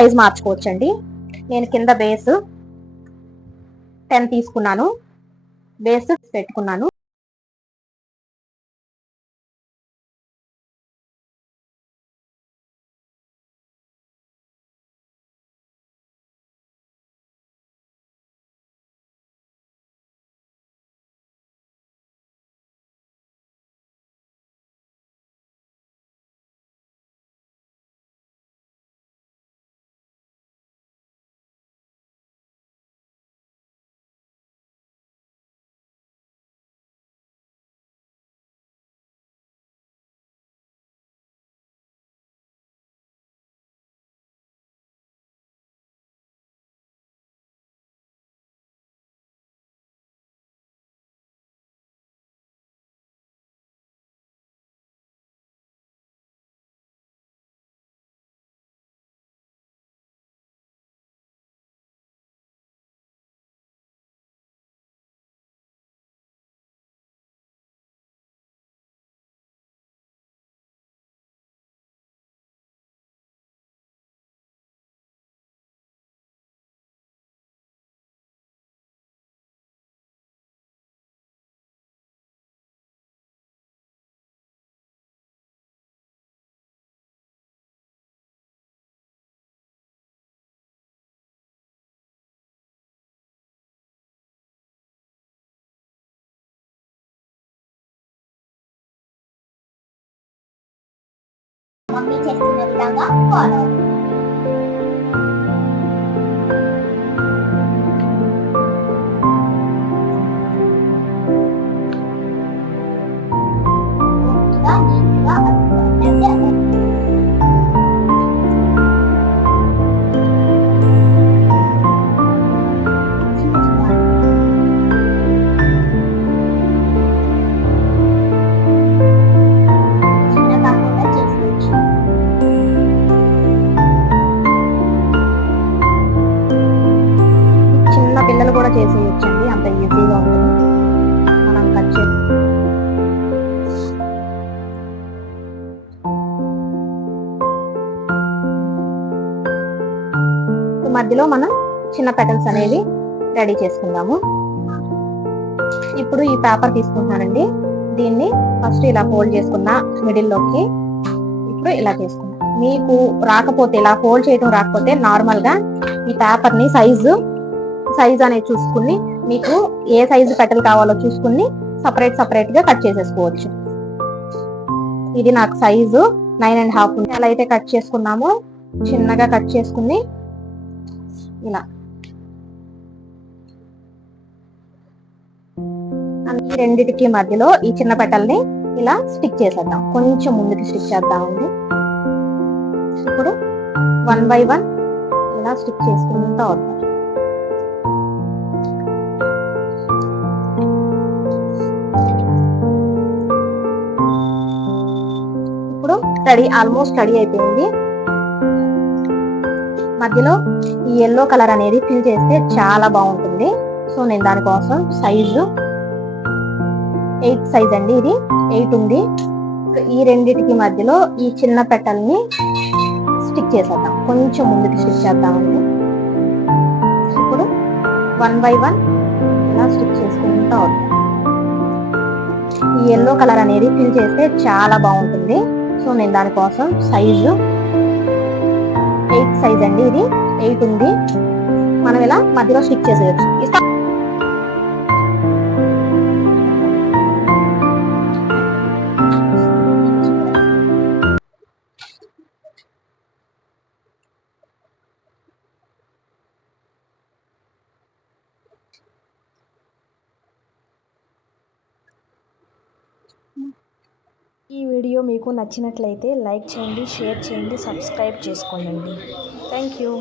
Size మార్చుకోవచ్చండి. నేను కింద base 10 తీసుకున్నాను, బేస్ పెట్టుకున్నాను. మమ్మీ చేస్తున్న విధంగా ఫాలో పిల్లలు కూడా చేసేయచ్చండి, అంత ఈజీగా ఉంటుంది. మనం కట్ చేసి మధ్యలో మనం చిన్న పెటల్స్ అనేవి రెడీ చేసుకుందాము. ఇప్పుడు ఈ పేపర్ తీసుకుంటున్నానండి, దీన్ని ఫస్ట్ ఇలా ఫోల్డ్ చేసుకున్నా మిడిల్లోకి. ఇప్పుడు ఇలా చేసుకున్నా. మీకు రాకపోతే, ఇలా ఫోల్డ్ చేయడం రాకపోతే నార్మల్ గా ఈ పేపర్ ని సైజ్ అనేది చూసుకుని, మీకు ఏ సైజు పెటల్ కావాలో చూసుకుని సపరేట్ గా కట్ చేసేసుకోవచ్చు. ఇది నాకు సైజు 9.5 ఎలా అయితే కట్ చేసుకున్నామో చిన్నగా కట్ చేసుకుని ఇలా ఈ రెండిటికి మధ్యలో ఈ చిన్న పెటల్ని ఇలా స్టిక్ చేసేద్దాం. కొంచెం ముందుకి స్టిక్ చేద్దామండి. ఇప్పుడు 1 by 1 ఇలా స్టిక్ చేసుకుంటూ వద్దాం. ఆల్మోస్ట్ రెడీ అయిపోయింది. మధ్యలో ఈ ఎల్లో కలర్ అనేది ఫిల్ చేస్తే చాలా బాగుంటుంది. సో నేను దానికోసం సైజు 8 సైజ్ అండి, ఇది 8 ఉంది. ఈ రెండిటికి మధ్యలో ఈ చిన్న పెటల్ని స్టిక్ చేసేద్దాం. కొంచెం ముందుకి స్టిక్ చేద్దామండి. ఇప్పుడు 1 by 1 ఇలా స్టిక్ చేసుకుంటూ వద్దాం. ఈ ఎల్లో కలర్ అనేది ఫిల్ చేస్తే చాలా బాగుంటుంది. సో నేను దానికోసం సైజు 8 సైజ్ అండి, ఇది 8 ఉంది. మనం ఇలా మధ్యలో స్టిక్ చేసేయచ్చు. ఈ వీడియో మీకు నచ్చినట్లయితే లైక్ చేయండి, షేర్ చేయండి, సబ్స్క్రైబ్ చేసుకోండి. Thank you.